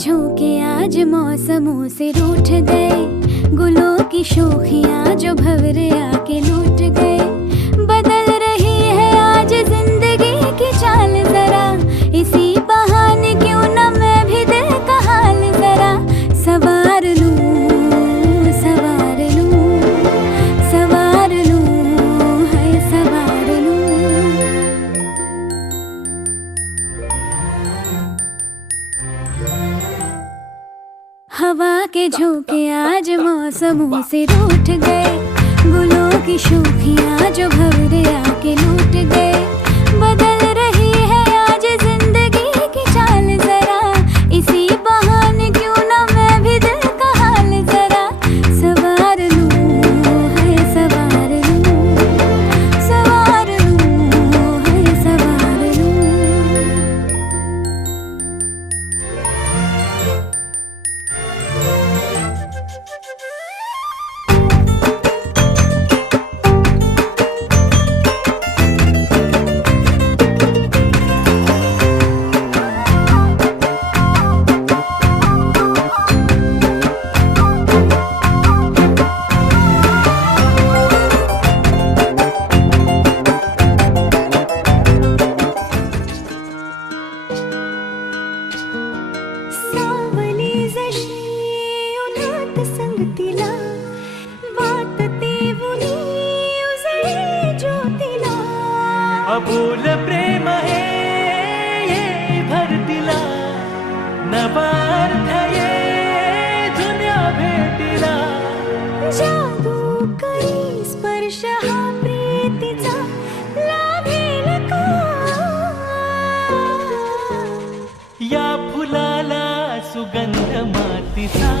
झोंके आज मौसमों से रूठ गए, गुलों की शोखियां जो भंवरे आके लूट गए। बदल रही है आज जिंदगी की चाल जरा, इसी बहाने क्यों न मैं भी दिल का हाल जरा सवार लूं, सवार लूं, सवार लूं, है सवार लूं। हवा के झोंके आज मौसमों से रूठ गए, गुलों की शोखियां जो भंवरे आके लूट गए। बदल रही है आज जिंदगी की चाल जरा, इसी बहाने क्यों न मैं भी दिल का हाल जरा सवार लूं, है सवार लूं, सवार लूं, है सवार लूं। सावली जशी उन्हात संगतीला, वाटते उनी उजळे ज्योतीला। अबोल प्रेम हे ये भरतीला, नवा अर्थ ये जुन्या भेटीला। जादू करी स्पर्श हा प्रीतीचा लाभेल का? या फुलाला सुगंध मातीचा,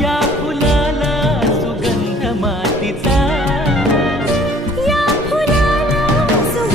या फुलाला सुगंध मातीचा। या फुलाला सुगंध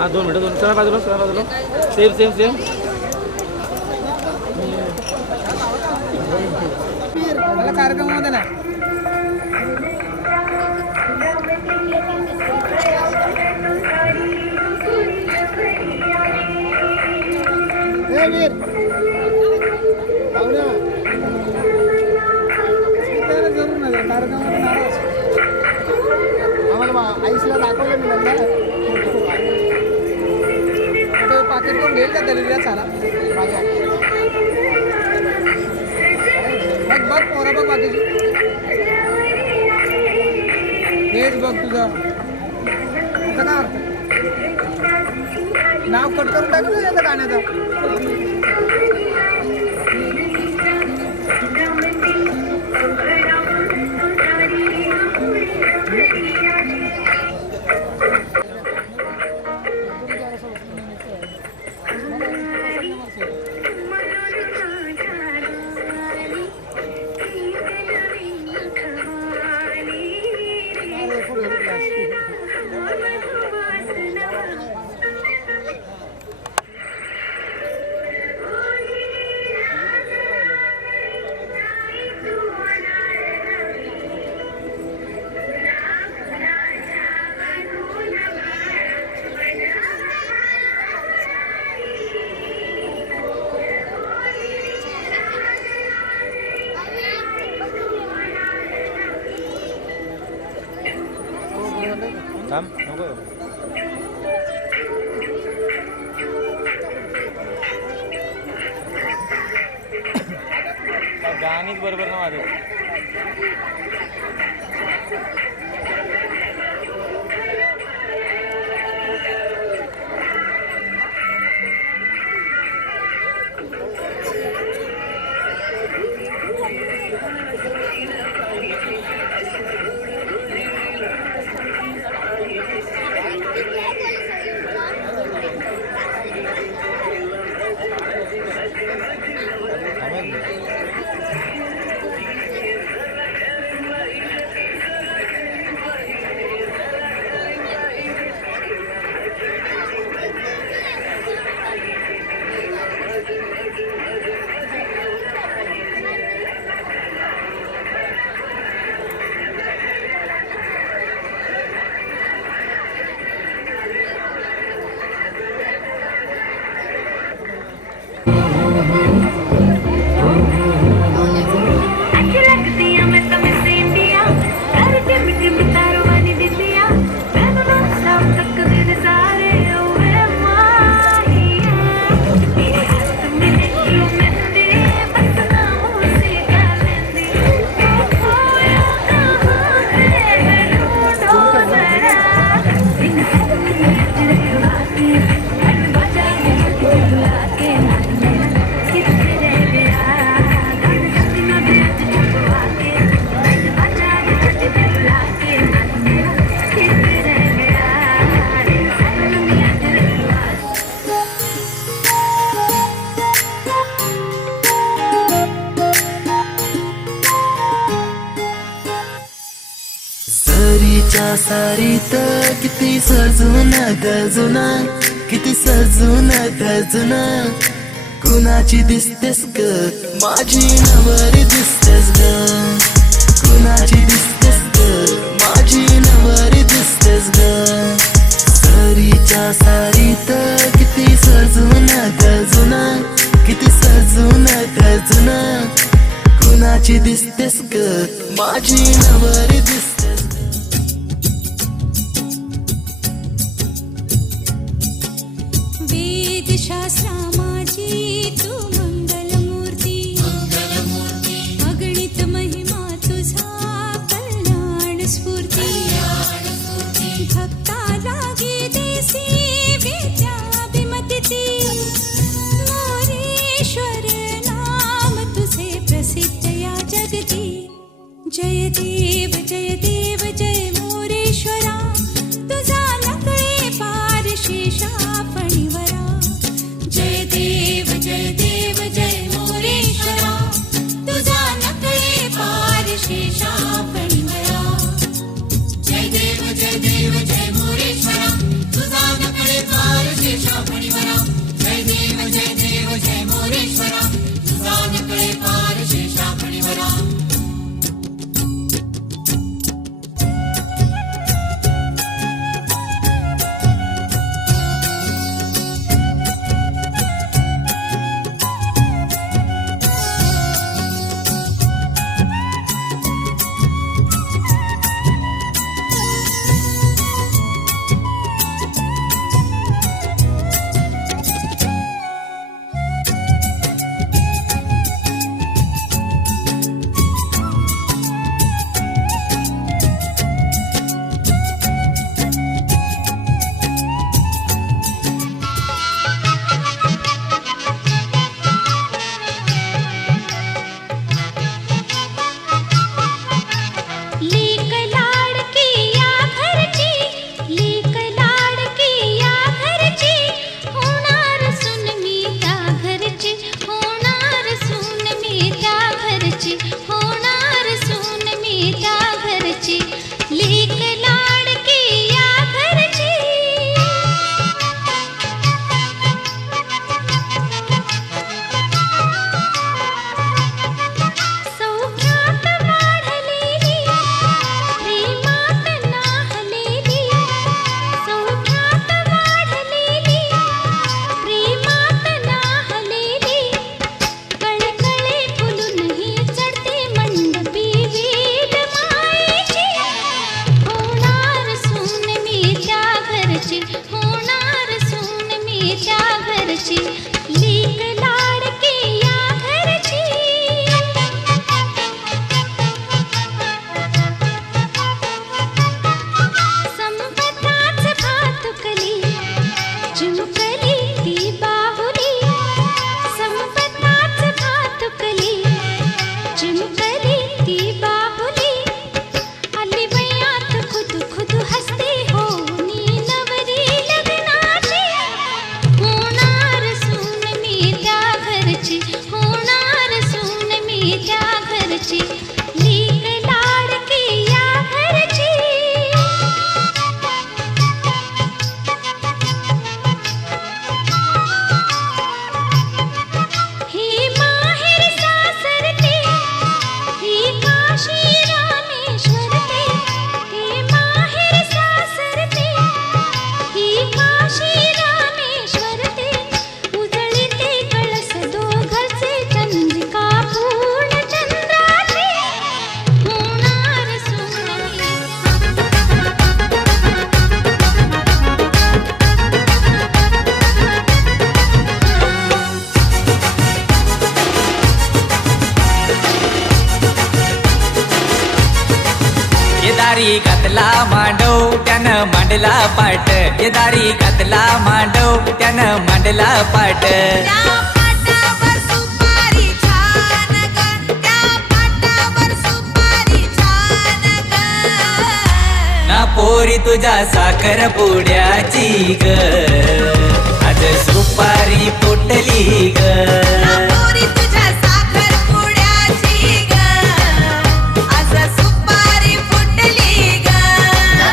हां 2 मिनटं 2 सगळ्या बाजूला सेम सेम सेम. मला कार्यक्रमामध्ये ना जरूर नाही कार्यक्रमामध्ये नाराज आम्हाला आईसला दाखवलं मी नंतर पाकिट करून घेईल का त्याला सारा माझ्या बघ बघ पोरा बघ बाकीची हेच बघ तुझं असं काय अर्थ नाव कट करून टाकलं ना याचं गाण्याचं थांब नको गाणीच बरोबर ना माझं. सरीच्या सारीत किती सजून गजुना किती सजून गजुना कुणाची दिसतेस ग माझी नवरी दिसतेस ग कुणाची दिसतेस ग माझी नवरी दिसतेस ग सरीच्या सारीत किती सजून गजुना किती सजून गजुना कुणाची दिसतेस ग माझी नवरी दिसतेस. वेदशास्त्रा माझी तू मंगलमूर्ती अगणित महिमा तुझा कल्याण स्फूर्ती भक्ता लागे देसी विद्याभिमती मोरेश्वर नाम तुझे प्रसिद्ध या जगती जय देव जय देव होणार सून मी त्या घरची लीक लाडकी या घरची संपताच भातुकली चिमुकली ती बाहुली संपताच भातुकली चिमुकली ती बाहुली आली वयात खुद खुद हसते हो नी नवरी लग्नाची होणार सून मी त्या घरची होणार सून मी त्या घरची लीक लाडकी या घरची ही माहेर सासरते ही काशी रामेश्वरते ही माहेर सासरते ही काशी रामेश्वरते उजळीते कळस दोघांचे चंद्रिका पूर्ण चंद्राची होणार सून मी येदारी घातला मांडव त्यानं मांडला पाट येदारी घातला मांडव त्यानं मांडला पाट त्या पाटावर सुपारी छान ग त्या पाटावर सुपारी छान ग ना पोरी तुझ्या साखर पुड्याची ग आज सुपारी फुटली ग पोरी तुझ्या साखर पुड्याची ग आज सुपारी फुटली ग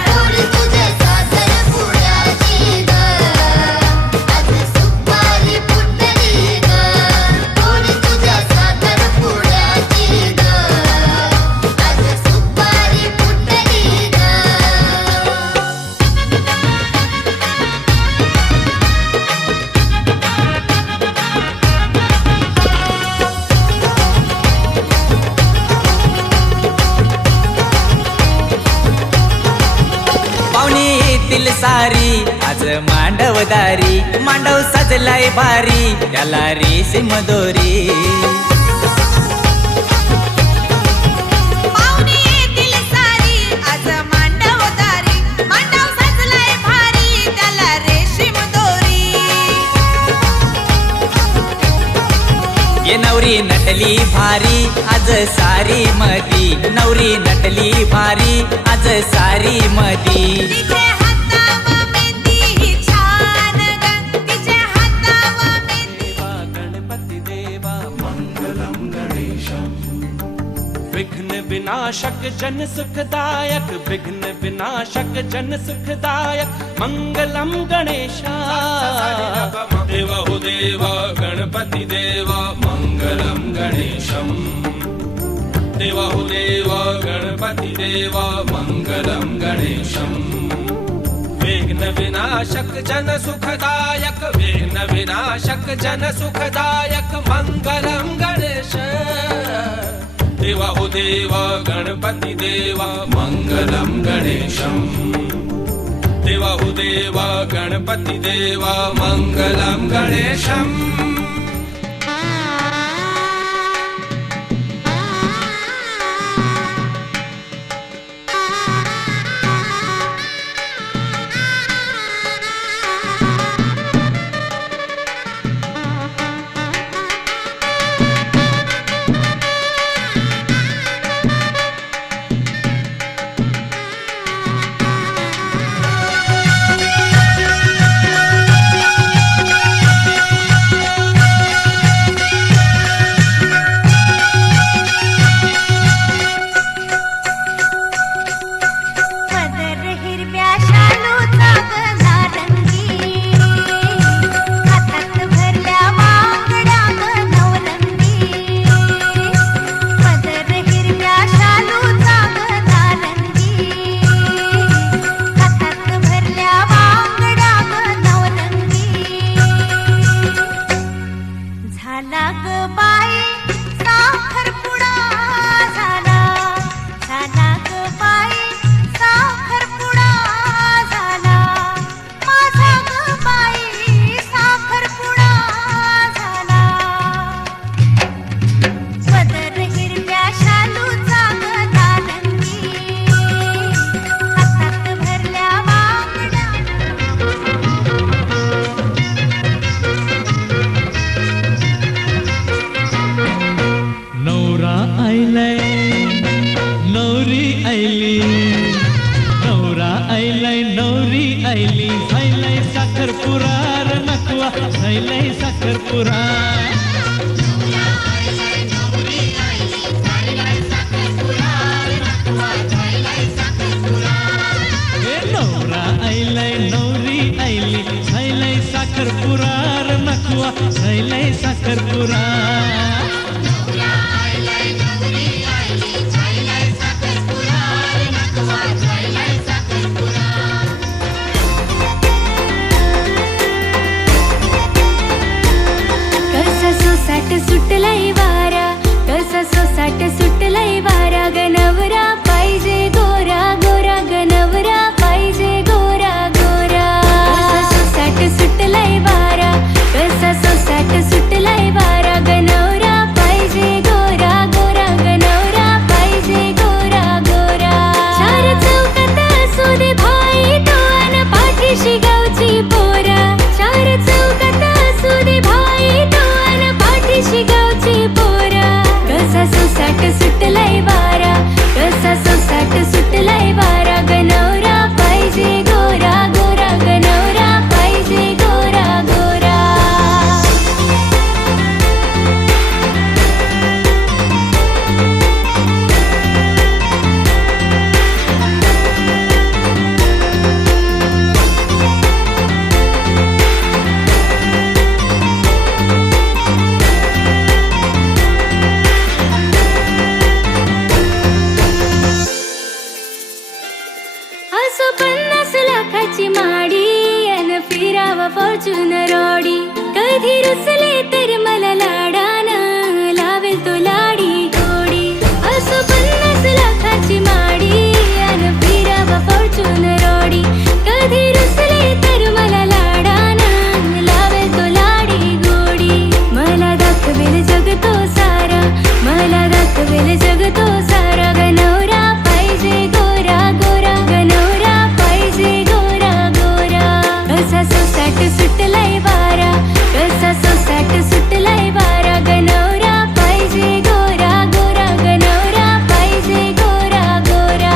पोरी तुझ्या साखर पुड्याची ग आज सुपारी फुटली ग पोरी तुझ्या साखर पुड्याची ग आज सुपारी फुटली ग पाहुणी येतील सारी आज मांडवदारी मांडव सजलाय भारी त्याला रेशीम दोरी पाहुणी येतील सारी आज मांडवदारी मांडव सजलाय भारी त्याला रेशीम दोरी ये नवरी नटली भारी आज सारी मधी नवरी नटली भारी आज सारी मधी तिचे हातावर मेहंदी ही छान ग तिचे हातावर मेहंदी गणपती देवा मंगलम गणेशम विघ्न विनाशक जन सुखदायक विघ्न विनाशक जन सुखदायक मंगलम गणेशा देवा हो देवा गणपती देवा मंगलम गणेशम देवा हो देवा गणपती देवा मंगलम गणेशम विघ्न विनाशक जन सुखदायक विघ्न विनाशक जन सुखदायक मंगलम गणेश देवा हो देवा गणपती देवा मंगलम गणेशम देवा हो देवा गणपती देवा मंगलम गणेशम आईलाय नवरी आईली झायलाय साखरपुरार नकवा झायलाय साखरपुरा नवरा आईलाय नवरी आईली झायलाय साखरपुरार नकवा झायलाय साखरपुरा कसा सोसाट सुटलाय वारा कसा सोसाट सुटलाय वारा गनवरा पाहिजे गोरा गोरा गनवरा पाहिजे गोरा गोरा कसा सोसाट सुटलाय वारा कसा सोसाट सुटलाय वारा गनवरा पाहिजे गोरा गोरा गनवरा पाहिजे गोरा गोरा चार चौकात असू दे भाई तो अन पाठीशी गावची पोरा चार चौकात असू दे भाई तो अन पाठीशी गावची पोरा कसा सोसाट सुटलाय वारा कसा सोसाट सुटलाय वारा गनवरा पाहिजे गोरा गोरा गनवरा पाहिजे गोरा गोरा असो 50 लाखाची माडी अन फिरावा फॉर्च्युनर ऑडी कधी रुसले तर मला लाडानं लावेल तो लाडी गोडी असो 50 लाखाची माडी अन फिरावा फॉर्च्युनर ऑडी कधी रुसले तर मला लाडानं लावेल तो लाडी गोडी मला दाखवेल जग तो सारा मला दाखवेल जग तो सारा गनवरा पाहिजे गोरा गोरा गनवरा पाहिजे गोरा गोरा कसा सोसाट सुटलाय वारा कसा सोसाट सुटलाय वारा गनवरा पाहिजे गोरा गोरा गनवरा पाहिजे गोरा गोरा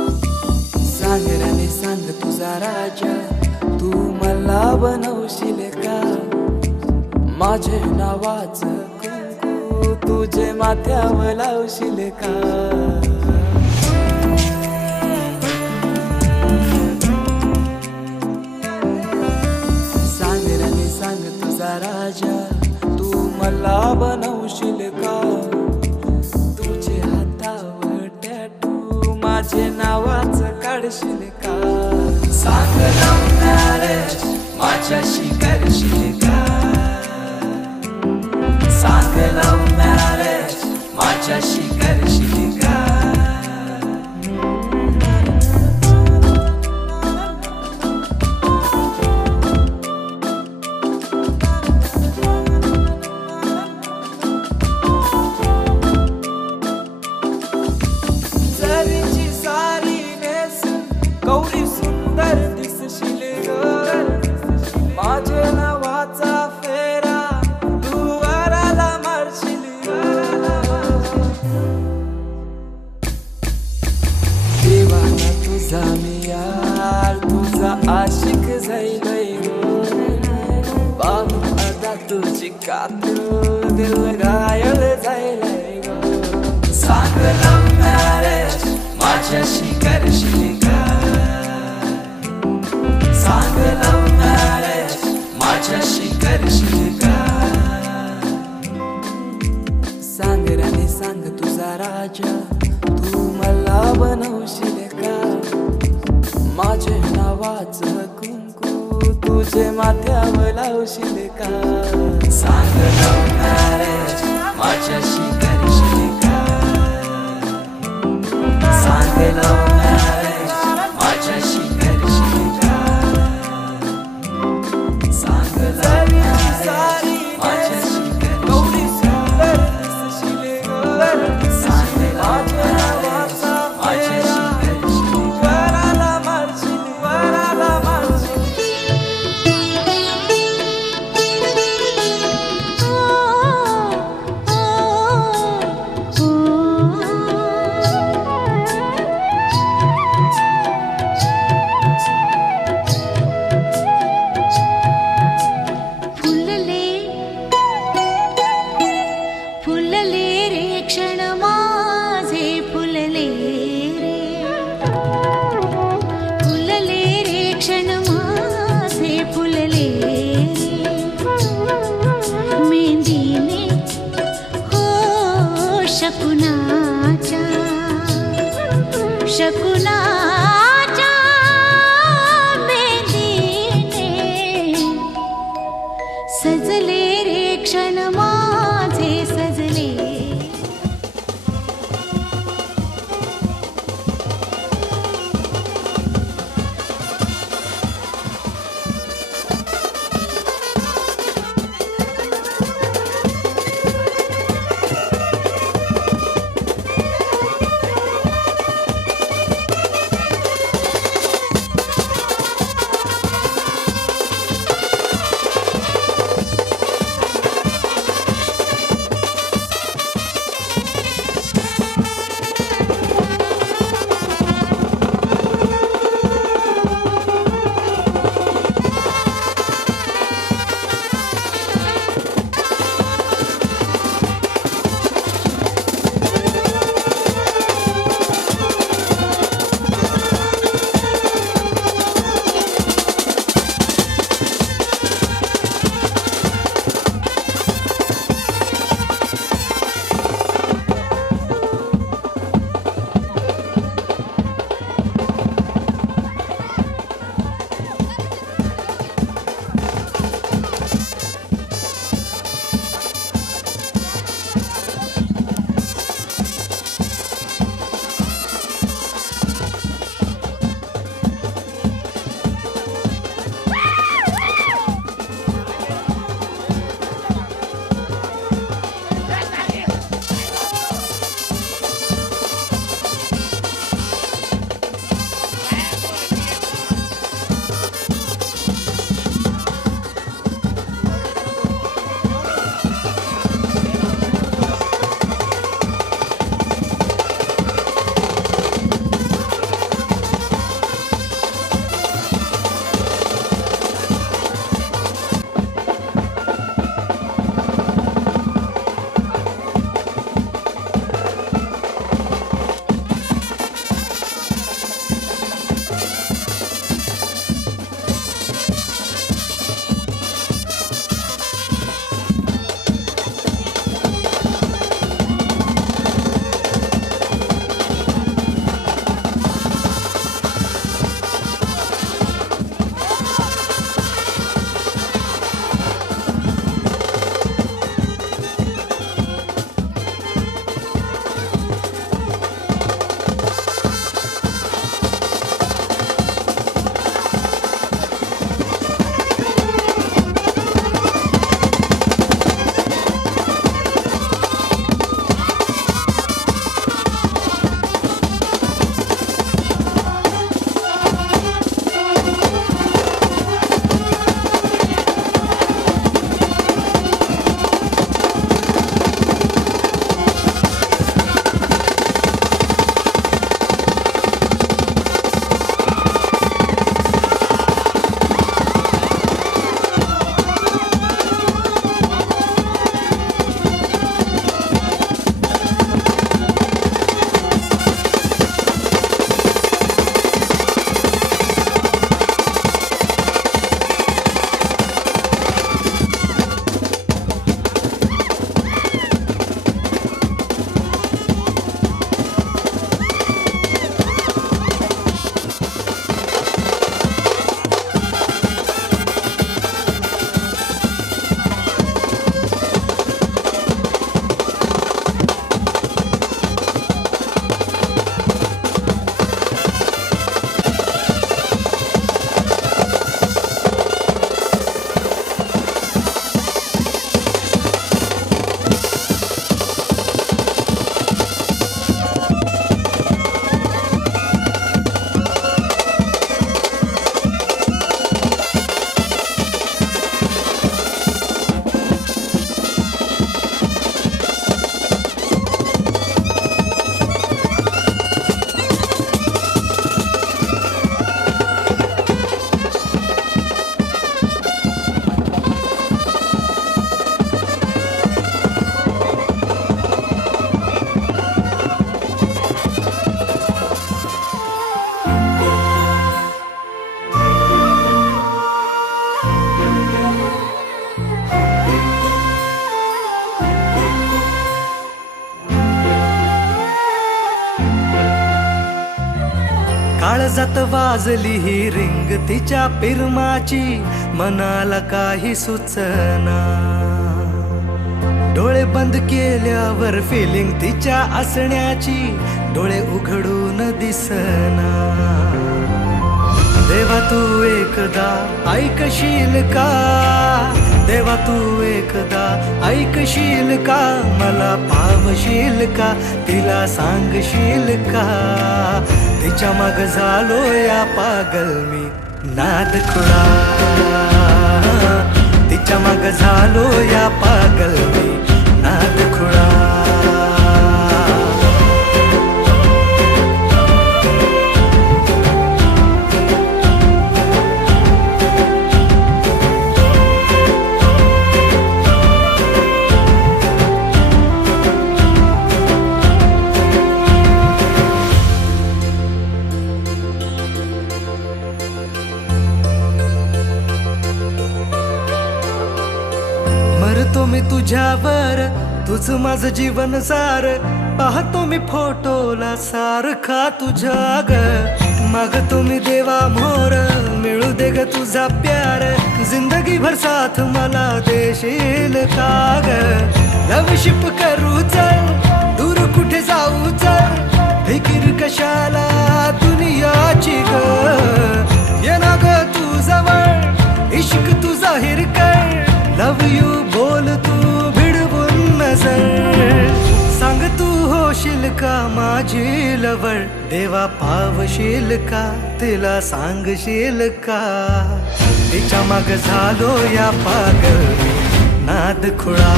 सांग राणे सांग तुझा राजा तू मला बनवशील का माझे नावाचं कुंकू तुझे माथ्यावर लावशील का सांग राणे सांग तुझा राजा तू मला बनवशील का तुझे हातावर टॅटू माझे नावाचं काढशील का सांग लव्ह मॅरेज माझ्याशी करशील का सांग लव्ह मॅरेज माझ्याशी करशील का जरीची सारी नेसून गौरी सुंदर दिसशील ग माझे नावाचा फेरा तू वराला मारशील देवाना तुझा मी यार तुझा आशिक जाईलय बाबू आता तुझी कातू दिल घायल जाईलय सांग लव्ह मॅरेज माझ्याशी करशील का सांग लव्ह मॅरेज माझ्याशी करशील का सांग राणे सांग तुझा राजा तू मला बनवशील का माझे नावाचं कुंकू तुझे माथ्यावर लावशील का सांग लव्ह मॅरेज माझ्याशी करशील का सांग लव्ह मॅरेज काळजात वाजली ही रिंग तिच्या पिरमाची, मनाला काही सुचना. डोळे बंद केल्यावर फिलिंग तिच्या असण्याची, डोळे उघडून दिसना. देवा तू एकदा ऐकशील का, देवा तू एकदा ऐकशील का, मला पावशील का, तिला सांगशील का. तिच्या माग झालो या पागल मी नाद खुळा, तिच्या माग झालो या पागल मी नाद खुळा. मरतो मी तुझ्यावर, तुझ माझं जीवन सार, पाहतो मी फोटोला सारखा तुझ्या ग. मागतो मी देवा मोर, मिळू दे ग तुझा प्यार, जिंदगीभर साथ मला देशील का ग. लवशिप करू चल, दूर कुठे जाऊ चल, फिकीर कशाला दुनियाची ग. ये ना ग तू जवळ, इश्क तू जाहीर कर, लव यू बोल तू भिडवून नजर. सांग तू होशील का माझी लवळ, देवा पावशील का, तिला सांगशील का. तिच्या माग झालो या पागल मी नाद खुळा,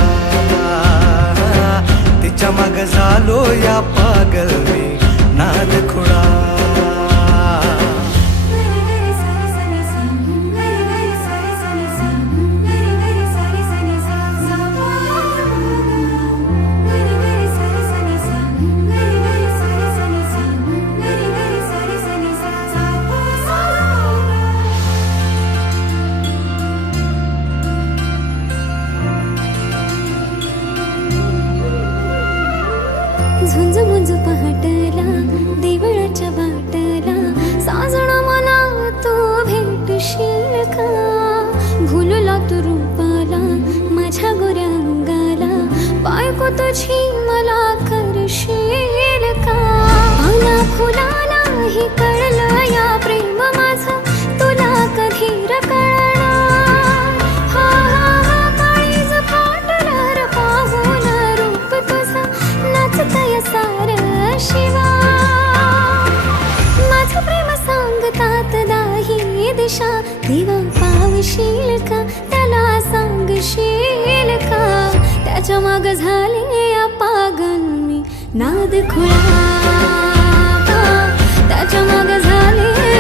तिच्या माग झालो या पागल मी नाद खुळा. झुंज मुंज पहाटला देवळाच्या वाटला, साजणा मला तू भेटशील का. भुलला तू रूपाला माझ्या गोऱ्या अंगाला, बायको तुझी मला करशील का. पाना फुलाला ही कळलं या प्रेम माझं, तुला कधी कळणार. हा हा हा काळीज फाटलं र पाहून रूप तुझं, नाचतय सार शिवा. माझं प्रेम सांगतात दाही दिशा, देवा पावशील का, त्याला सांगशील का. त्याच्या माग झाले या पागल मी नाद खुळा, त्याच्या माग झाले